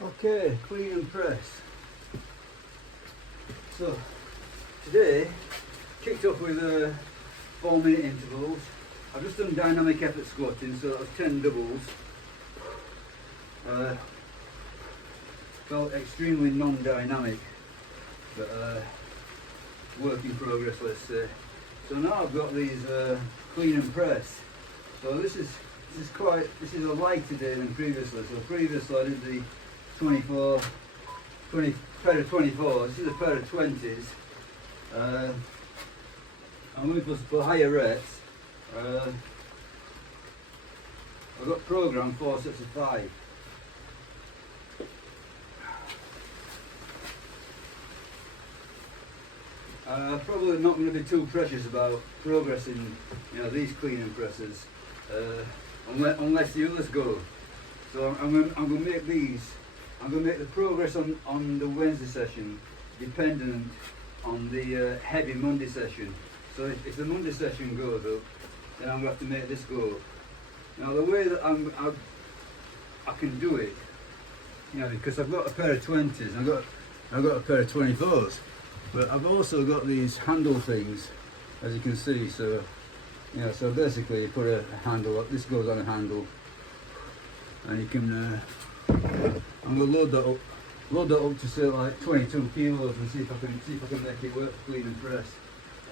Okay, clean and press. So today, kicked off with 4-minute intervals. I've just done dynamic effort squatting, so that was 10 doubles. Felt extremely non-dynamic, but work in progress, let's say. So now I've got these clean and press. So this is a lighter day than previously. So previously I did the 20 pair of 24s. This is a pair of 20s. I'm going for higher reps. I've got programmed 4 sets of 5. Probably not going to be too precious about progressing, these clean and presses, unless the others go. So I'm going to make these. I'm going to make the progress on the Wednesday session dependent on the heavy Monday session. So if the Monday session goes up, then I'm going to have to make this go up. Now the way that I can do it, because I've got a pair of 20s, I've got a pair of 24s, but I've also got these handle things, as you can see. So so basically you put a handle up. This goes on a handle, and you can. I'm going to load that up to say like 22 kilos and see if I can make it work for clean and press.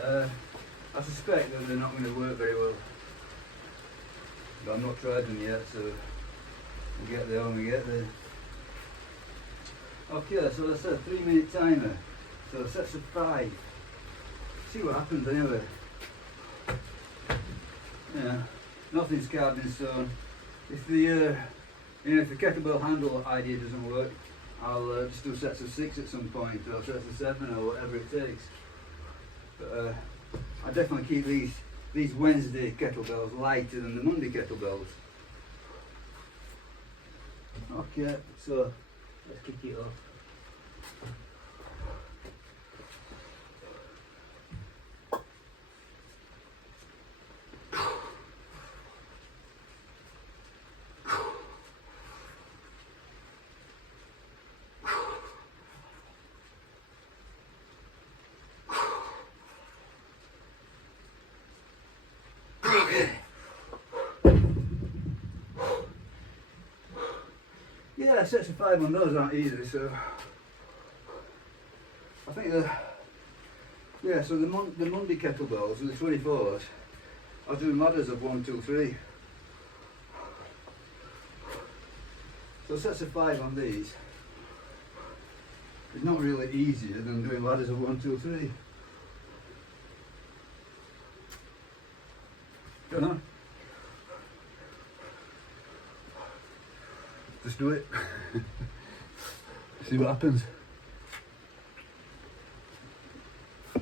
I suspect that they're not going to work very well, but I've not tried them yet, so we'll get there when we get there. Okay, so that's a 3-minute timer. So sets of 5. See what happens anyway. Nothing's carved in stone. If the if the kettlebell handle idea doesn't work, I'll just do sets of 6 at some point, or sets of 7, or whatever it takes. But I definitely keep these Wednesday kettlebells lighter than the Monday kettlebells. Okay, so let's kick it off. Yeah, sets of 5 on those aren't easy, so I think so the Monday kettlebells and the 24s, I was doing ladders of 1, 2, 3. So sets of 5 on these is not really easier than doing ladders of 1, 2, 3. Don't know. Just do it. See what happens.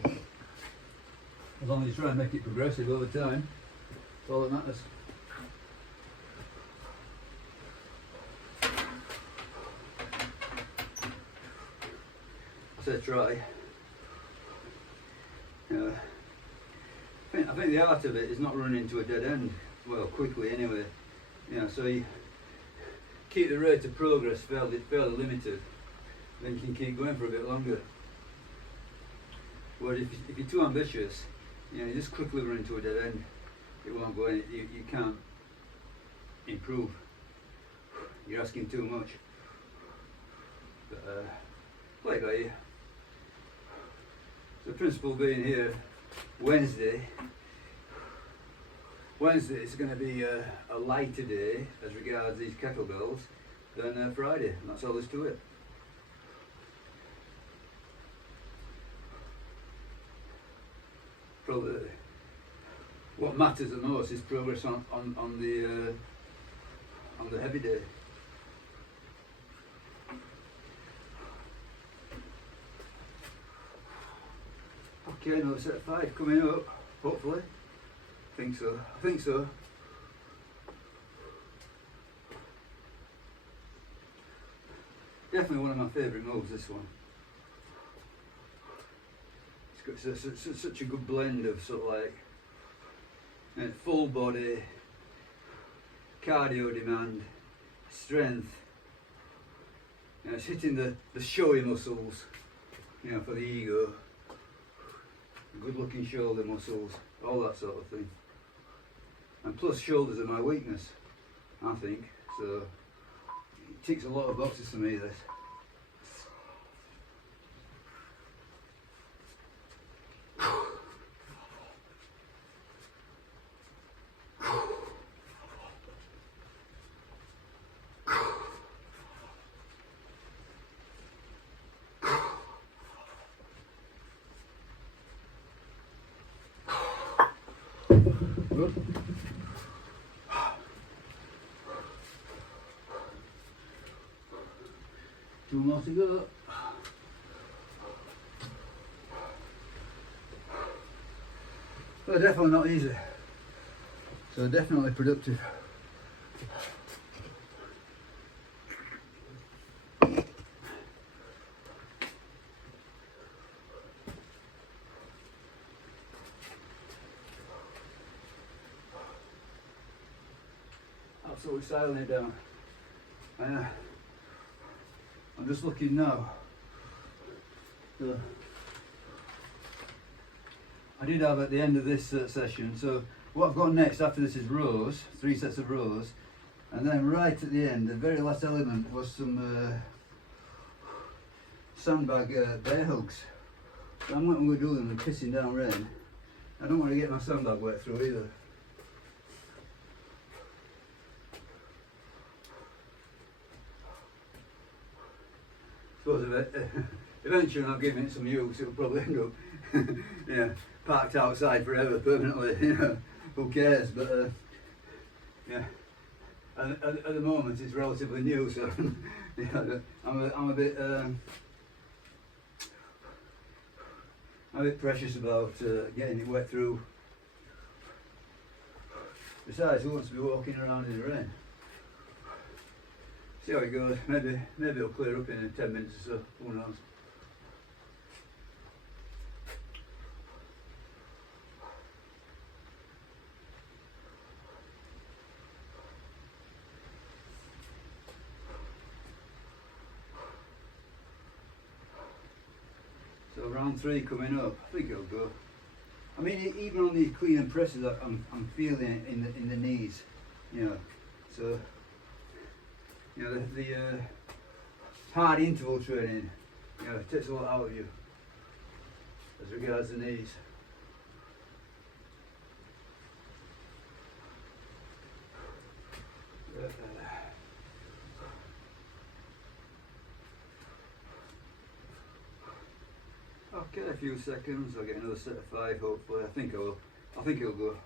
As long as you try and make it progressive over time, that's all that matters. I say try. I think the art of it is not running into a dead end, well, quickly anyway. So you keep the rate of progress fairly limited, then you can keep going for a bit longer. But if you're too ambitious, you just quickly run into a dead end. It won't go in. You can't improve. You're asking too much. But play by ear. So the principle being here, Wednesday it's going to be a lighter day as regards these kettlebells than Friday, and that's all there's to it. Probably what matters the most is progress on the heavy day. Okay, another set of 5 coming up, hopefully. I think so. Definitely one of my favourite moves, this one. It's got such a good blend of sort of like full body, cardio demand, strength, You know, it's hitting the showy muscles, you know, for the ego, good looking shoulder muscles, all that sort of thing. And plus shoulders are my weakness, I think, so it ticks a lot of boxes for me, this. Good. Two more to go. Well, definitely not easy. So definitely productive. Absolutely styling it down. I'm just looking now. So I did have at the end of this session, so what I've got next after this is rows, 3 sets of rows, and then right at the end, the very last element was some sandbag bear hugs. So I'm not going to do them with pissing down rain. I don't want to get my sandbag wet through either. Suppose eventually I'll give it some use, it'll probably end up you know, parked outside forever permanently, you know, who cares, but yeah, at the moment it's relatively new, so you know, I'm a bit precious about getting it wet through. Besides, who wants to be walking around in the rain? See how it goes. Maybe it'll clear up in 10 minutes or so. Who knows? So round 3 coming up. I think it'll go. I mean, even on these clean and presses, I'm feeling it in the knees. You know, so. You know, the hard interval training, you know, takes a lot out of you as regards the knees. Okay, a few seconds, I'll get another set of 5 hopefully. I think it'll go.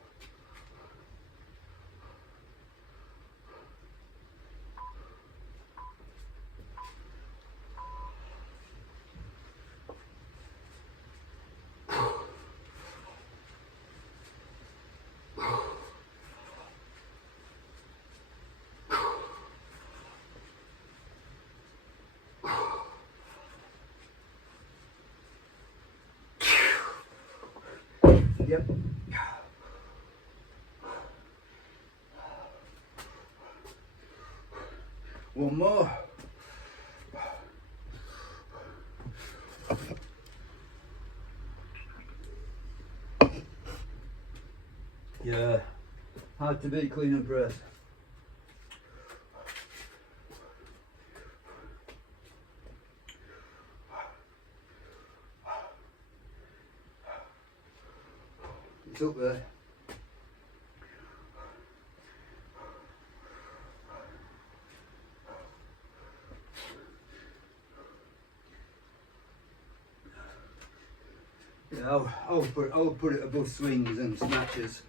Yep. One more. Yeah, hard to beat clean and press. It's up there. Yeah, I'll put it above swings and snatches.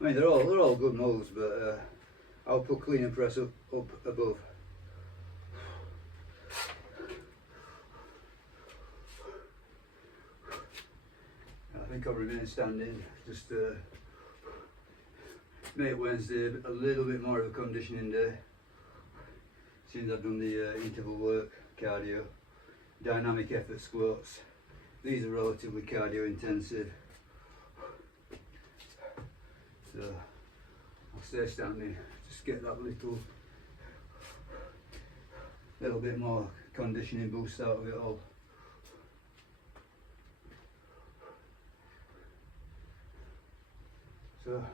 I mean, they're all good moves, but I'll put clean and press up above. I think I'll remain standing, just make Wednesday a little bit more of a conditioning day. Since I've done the interval work, cardio, dynamic effort squats. These are relatively cardio intensive. So I'll stay standing, just get that little little bit more conditioning boost out of it all. So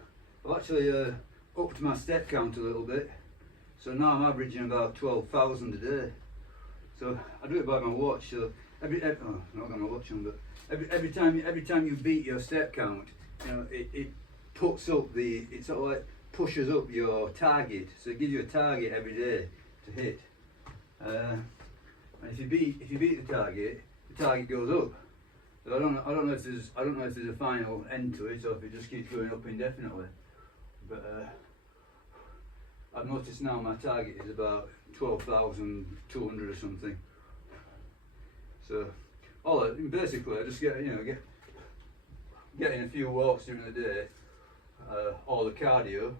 I've actually upped my step count a little bit, so now I'm averaging about 12,000 a day. So I do it by my watch. So oh, not got my watch on, but every time you beat your step count, you know, it puts up it sort of like pushes up your target. So it gives you a target every day to hit. And if you beat the target goes up. So I don't know if there's a final end to it, or if it just keeps going up indefinitely. But I've noticed now my target is about 12,200 or something. So basically I just getting a few walks during the day, all the cardio.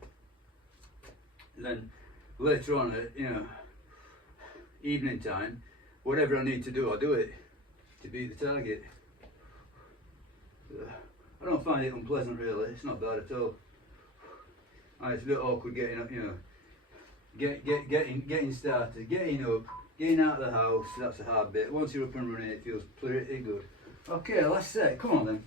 And then later on, evening time, whatever I need to do, I do it to beat the target. I don't find it unpleasant really. It's not bad at all. It's a bit awkward getting up, getting started, getting up, getting out of the house. That's a hard bit. Once you're up and running, it feels pretty good. Okay, last set. Come on then.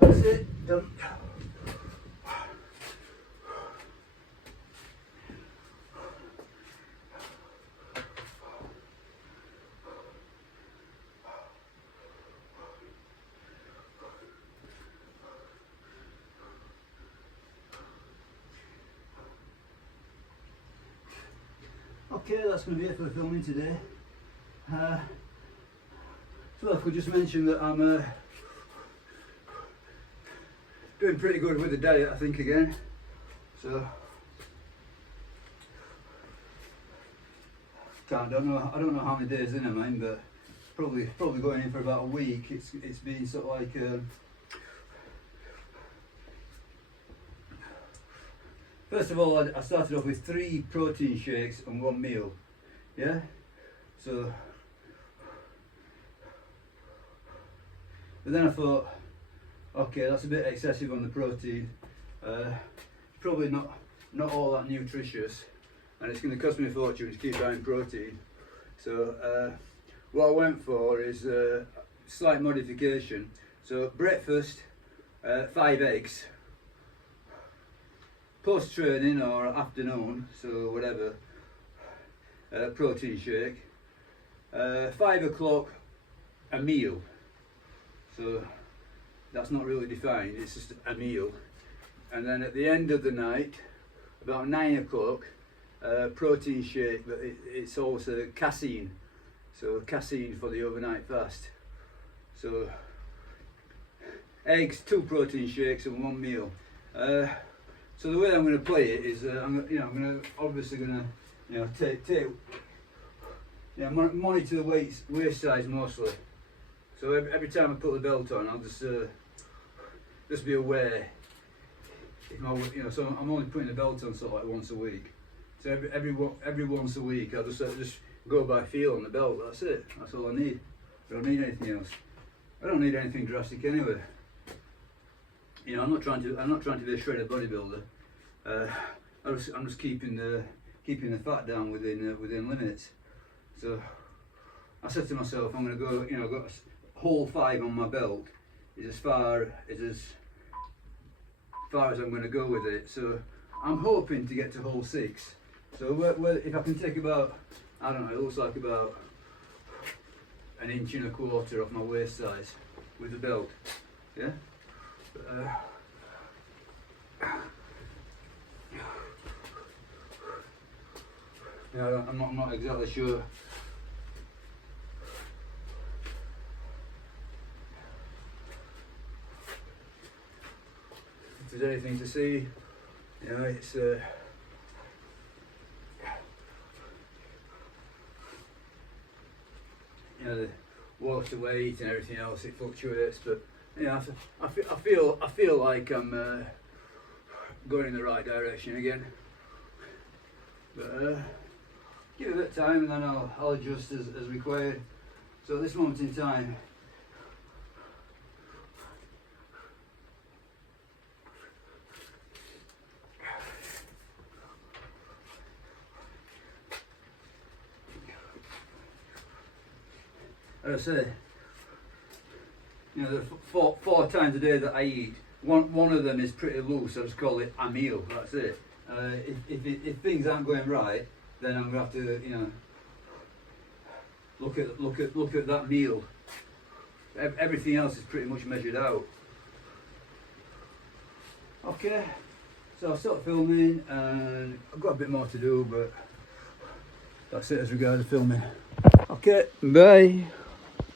That's it, done. Okay, that's going to be it for the filming today. So I could just mention that I'm doing pretty good with the diet, I think, again. So I don't know how many days in I mean, but probably going in for about a week. It's been sort of like first of all, I started off with 3 protein shakes and 1 meal. Yeah, so but then I thought, okay, that's a bit excessive on the protein. Probably not all that nutritious, and it's going to cost me a fortune to keep buying protein. So what I went for is a slight modification. So breakfast, 5 eggs. Post training or afternoon, so whatever, protein shake. 5 o'clock, a meal. So that's not really defined, it's just a meal. And then at the end of the night, about 9 o'clock, protein shake, but it's also casein. So casein for the overnight fast. So eggs, 2 protein shakes and 1 meal. So the way I'm going to play it is, I'm obviously going to, monitor the waist size mostly. So every time I put the belt on, I'll just be aware. So I'm only putting the belt on sort of like once a week. So every once a week, I'll just go by feel on the belt. That's it. That's all I need. I don't need anything else. I don't need anything drastic anyway. I'm not trying to be a shredded bodybuilder. I'm just keeping the fat down within limits. So I said to myself, I'm going to go. I've got a whole 5 on my belt. Is as far as I'm going to go with it. So I'm hoping to get to whole 6. So if I can take about, I don't know, it looks like about 1.25 inches off my waist size with the belt. Yeah. I'm not exactly sure. If there's anything to see, it's the water weight and everything else, it fluctuates, but I feel like I'm going in the right direction again. But give it a bit of time and then I'll adjust as required. So at this moment in time, as I say, you know, the four times a day that I eat, one of them is pretty loose. I just call it a meal. That's it. If things aren't going right, then I'm gonna have to, you know, look at that meal. Everything else is pretty much measured out. Okay, so I'll start filming, and I've got a bit more to do, but that's it as regards to filming. Okay, bye.